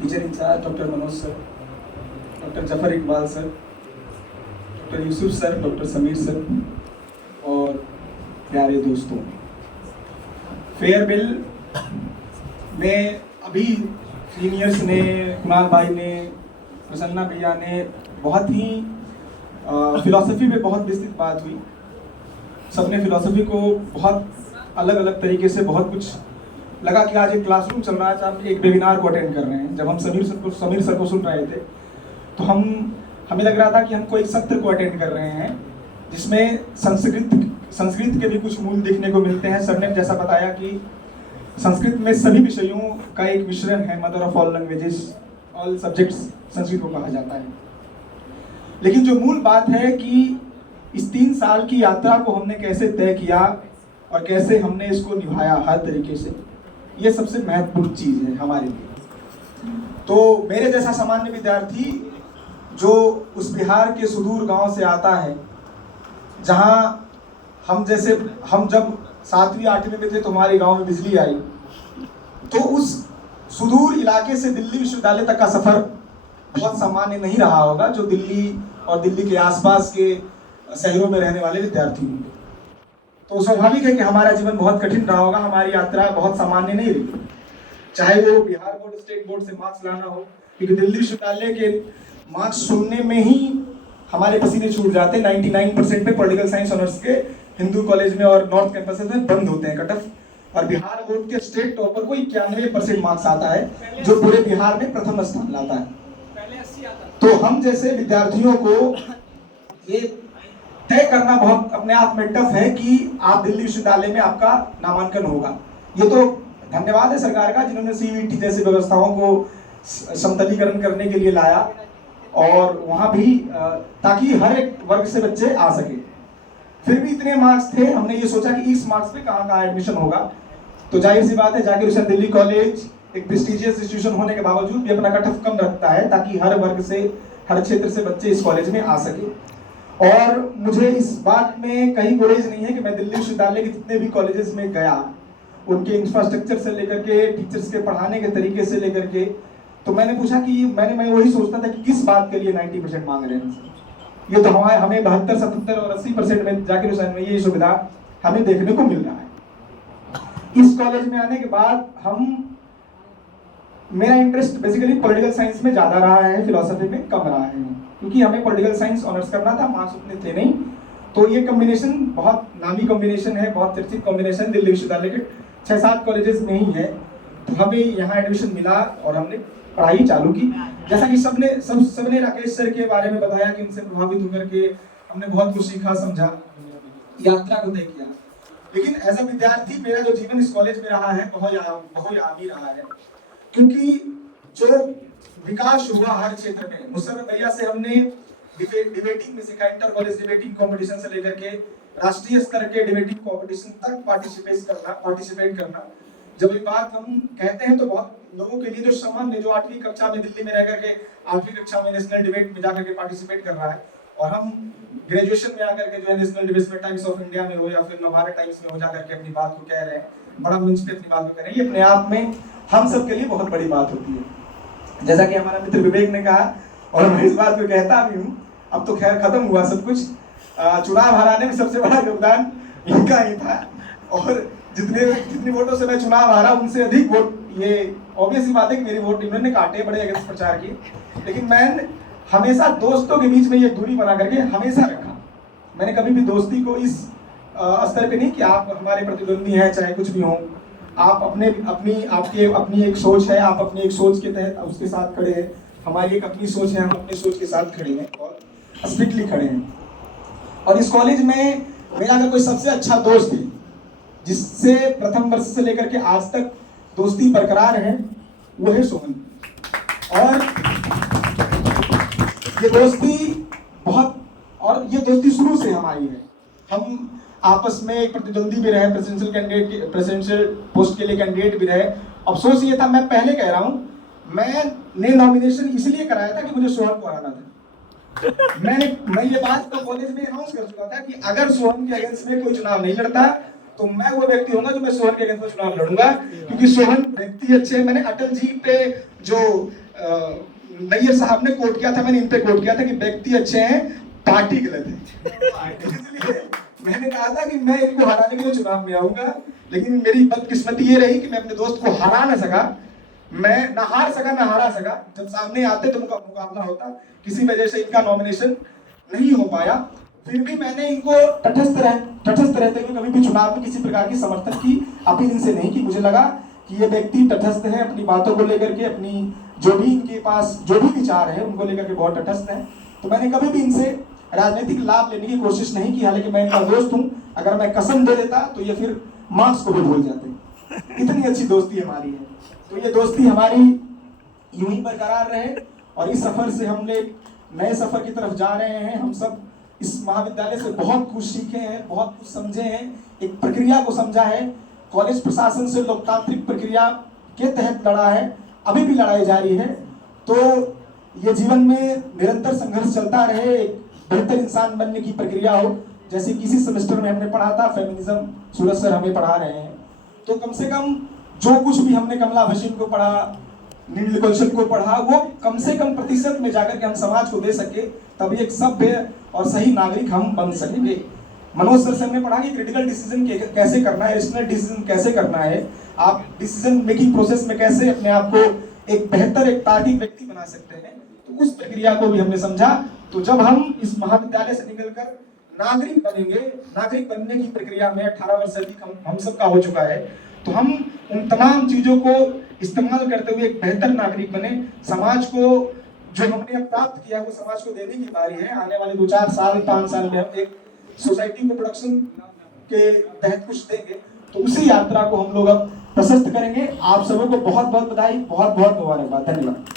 Teacher incharge doctor Manoj sir, doctor Zafar Iqbal sir, doctor Yusuf sir, doctor Sameer sir और प्यारे दोस्तों, farewell में अभी सीनियर्स ने, कुणाल भाई ने, प्रसन्ना भैया ने बहुत ही फिलॉसफी पे बहुत विस्तृत बात हुई। सबने फिलॉसफी को बहुत अलग अलग तरीके से बहुत कुछ लगा कि आज एक क्लासरूम चल रहा है, आप एक वेबिनार को अटेंड कर रहे हैं। जब हम समीर सर को सुन रहे थे तो हमें लग रहा था कि हमको एक सत्र को अटेंड कर रहे हैं जिसमें संस्कृत के भी कुछ मूल देखने को मिलते हैं। सर ने जैसा बताया कि संस्कृत में सभी विषयों का एक मिश्रण है, mother of all languages, all subjects Sanskrit को कहा जाता है। लेकिन जो मूल बात है कि इस 3 साल की यात्रा को हमने कैसे तय किया और कैसे हमने इसको निभाया हर तरीके से, ये सबसे महत्वपूर्ण चीज है हमारे लिए। तो मेरे जैसा सामान्य विद्यार्थी जो उस बिहार के सुदूर गांव से आता है, जहां हम जब 7वीं 8वीं में थे तो हमारे गांव में बिजली आई, तो उस सुदूर इलाके से दिल्ली विश्वविद्यालय तक का सफर बहुत सामान्य नहीं रहा होगा जो दिल्ली और दिल्ली के आसपास के शहरों में रहने वाले विद्यार्थी होंगे। तो स्वाभाविक है कि हमारा जीवन बहुत कठिन रहा होगा, हमारी यात्रा बहुत सामान्य नहीं रही। चाहे वो बिहार बोर्ड, स्टेट बोर्ड से मार्क्स लाना हो, क्योंकि दिल्ली विश्वविद्यालय के मार्क्स सुनने में ही हमारे पसीने छूट जाते हैं। 99% पे पॉलिटिकल साइंस ऑनर्स के हिंदू कॉलेज में और नॉर्थ कैंपस में बंद होते हैं कट ऑफ, और बिहार बोर्ड के स्टेट टॉपर को 91% मार्क्स आता है जो पूरे बिहार में प्रथम स्थान लाता है। तो हम जैसे विद्यार्थियों को ये तय करना बहुत अपने आप में टफ है कि आप दिल्ली विश्वविद्यालय में आपका नामांकन होगा। ये तो धन्यवाद है सरकार का जिन्होंने सीईटी जैसी व्यवस्थाओं को समतलीकरण करने के लिए लाया, और वहां भी ताकि हर एक वर्ग से बच्चे आ सके। फिर भी इतने मार्क्स थे, हमने ये सोचा कि इस मार्क्स पे कहाँ एडमिशन होगा। तो जाहिर सी बात है जाकिर हुसैन दिल्ली कॉलेज एक प्रेस्टिजियस इंस्टीट्यूशन होने के बावजूद भी अपना कट ऑफ कम रखता है ताकि हर वर्ग से, हर क्षेत्र से बच्चे इस कॉलेज में आ सके। और मुझे इस बात में कहीं गुरेज नहीं है कि मैं दिल्ली विश्वविद्यालय के जितने भी कॉलेजेस में गया, उनके इंफ्रास्ट्रक्चर से लेकर के, टीचर्स के पढ़ाने के तरीके से लेकर के, तो मैंने पूछा कि मैं वही सोचता था कि किस बात के लिए 90% मांग रहे हैं। ये तो हमें 72, 77 और 80% में जाकिर हुसैन में ये सुविधा हमें देखने को मिल रहा है। इस कॉलेज में आने के बाद मेरा इंटरेस्ट बेसिकली पॉलिटिकल साइंस में ज्यादा रहा है, फिलोसफी में कम रहा है, क्योंकि हमें पॉलिटिकल साइंस ऑनर्स करना था, मार्क्स उतने थे नहीं। तो ये कॉम्बिनेशन बहुत नामी कॉम्बिनेशन है, बहुत चर्चित कॉम्बिनेशन दिल्ली विश्वविद्यालय के 6-7 कॉलेजेस में ही है। तो हमें यहाँ एडमिशन मिला और हमने पढ़ाई चालू की। जैसा कि सबने राकेश सर के बारे में बताया कि उनसे प्रभावित होकर के हमने बहुत कुछ सीखा, समझा, यात्रा को तय किया। लेकिन एज अ विद्यार्थी मेरा जो जीवन इस कॉलेज में रहा है बहुयामी रहा है, क्योंकि जो विकास हुआ हर क्षेत्र में, मुशर्रफ भैया से हमने डिबेटिंग में सीखा, इंटर कॉलेज डिबेटिंग कंपटीशन से लेकर के राष्ट्रीय स्तर के डिबेटिंग कंपटीशन तक पार्टिसिपेट करना। जब ये बात हम कहते हैं तो बहुत लोगों के लिए जो सामान्य, जो 8वीं कक्षा में दिल्ली में रह करके 8वीं कक्षा में नेशनल डिबेट में जाकर के पार्टिसिपेट कर रहा है, और हम ग्रेजुएशन में आकर के जो है national debate times of India में हो या फिर नवभारत टाइम्स में हो जाकर के अपनी बात को कह रहे हैं, बड़ा मंच पे अपनी बात को कह रहे हैं, ये अपने आप में हम सब के लिए बहुत बड़ी बात होती है। जैसा कि हमारा मित्र विवेक ने कहा, और मैं इस बात को कहता भी हूँ, अब तो खैर खत्म हुआ सब कुछ, चुनाव हराने में सबसे बड़ा योगदान इनका ही था, और जितने वोटों से मैं चुनाव हारा उनसे अधिक वोट, ये ऑब्वियस ही बात है कि मेरी वोट इन्होंने काटे बड़े अगेंस्ट प्रचार की। लेकिन मैं हमेशा दोस्तों के बीच में ये दूरी बना करके हमेशा रखा। मैंने कभी भी दोस्ती को इस स्तर पे नहीं कि आप हमारे प्रतिद्वंदी हैं चाहे कुछ भी हो, आप अपनी एक सोच है, आप अपनी एक सोच के तहत उसके साथ खड़े हैं, हमारी एक अपनी सोच है, हम अपनी सोच के साथ खड़े हैं और स्ट्रिक्टली खड़े हैं। और इस कॉलेज में मेरा अगर कोई सबसे अच्छा दोस्त है जिससे प्रथम वर्ष से लेकर के आज तक दोस्ती बरकरार है, वो है सोहन। और ये दोस्ती शुरू से हमारी है। हम आपस में एक प्रतिद्वंदी भी रहे, प्रेसिडेंशियल पोस्ट के लिए कैंडिडेट भी रहे। अफसोस ये था, मैं पहले कह रहा हूँ, मैंने नॉमिनेशन इसलिए कराया था कि मुझे सोहन को हराना था। मैं ये बात तो कॉलेज में अनाउंस कर चुका था कि अगर सोहन के अगेंस्ट में कोई चुनाव नहीं लड़ता तो मैं वो व्यक्ति होगा जो मैं सोहन के अगेंस्ट में चुनाव लड़ूंगा, क्योंकि सोहन व्यक्ति अच्छे। मैंने अटल जी पे जो नैयर साहब ने कोट किया था, मैंने इन पे कोट किया था कि व्यक्ति अच्छे हैं, पार्टी गलत है। इसलिए मैंने कहा था कि मैं इनको हराने के लिए चुनाव में आऊंगा, लेकिन मेरी बदकिस्मती ये रही कि मैं अपने दोस्त को हरा ना सका। मैं ना हार सका ना हरा सका। जब सामने आते तो मुकाबला होता, किसी वजह से इनका नॉमिनेशन नहीं हो पाया। फिर भी मैंने इनको तटस्थ रहते हुए कभी भी चुनाव में किसी प्रकार की समर्थन की अपील इनसे नहीं की। मुझे लगा कि ये व्यक्ति तटस्थ है, अपनी बातों को लेकर के, अपनी जो भी इनके पास जो भी विचार है उनको लेकर के बहुत तटस्थ है। तो मैंने कभी भी इनसे राजनीतिक लाभ लेने की कोशिश नहीं की। हालांकि मैं इनका दोस्त हूँ, अगर मैं कसम दे देता तो ये फिर मार्क्स को भी भूल जाते। इतनी अच्छी दोस्ती हमारी है। तो ये दोस्ती हमारी यूं ही बरकरार रहे, और इस सफर से हम लोग नए सफर की तरफ जा रहे हैं। हम सब इस महाविद्यालय से बहुत कुछ सीखे हैं, बहुत कुछ समझे हैं, एक प्रक्रिया को समझा है। कॉलेज प्रशासन से लोकतांत्रिक प्रक्रिया के तहत लड़ा है, अभी भी लड़ाई जारी है। तो ये जीवन में निरंतर संघर्ष चलता रहे, एक बेहतर इंसान बनने की प्रक्रिया हो। जैसे किसी सेमेस्टर में हमने पढ़ा था फेमिनिज्म, सूरज सर हमें पढ़ा रहे हैं। तो कम से कम जो कुछ भी हमने कमला भसीन को पढ़ा, नीलकंठन को पढ़ा, वो कम से कम प्रतिशत में जाकर के हम समाज को दे सके, तभी एक सभ्य और सही नागरिक हम बन सकेंगे। मनोज सर से हमने पढ़ा कि क्रिटिकल डिसीजन कैसे करना है, रेशनल डिसीजन कैसे करना है, आप डिसीजन मेकिंग प्रोसेस में कैसे अपने आप को एक बेहतर, एक तार्किक व्यक्ति बना सकते हैं। तो उस प्रक्रिया को भी हमने समझा। तो जब हम इस महाविद्यालय से निकलकर नागरिक बनेंगे, नागरिक बनने की प्रक्रिया में 18 वर्ष से अधिक हम सबका हो चुका है, तो हम उन तमाम चीजों को इस्तेमाल करते हुए एक बेहतर नागरिक बने। समाज को जो हमने अब प्राप्त किया वो समाज को देने की बारी है। आने वाले 2-4 साल 5 साल में हम एक सोसाइटी को प्रोडक्शन के तहत कुछ देंगे। तो उसी यात्रा को हम लोग अब प्रशस्त करेंगे। आप सबों को बहुत बहुत बधाई, बहुत बहुत मुबारकबाद। धन्यवाद।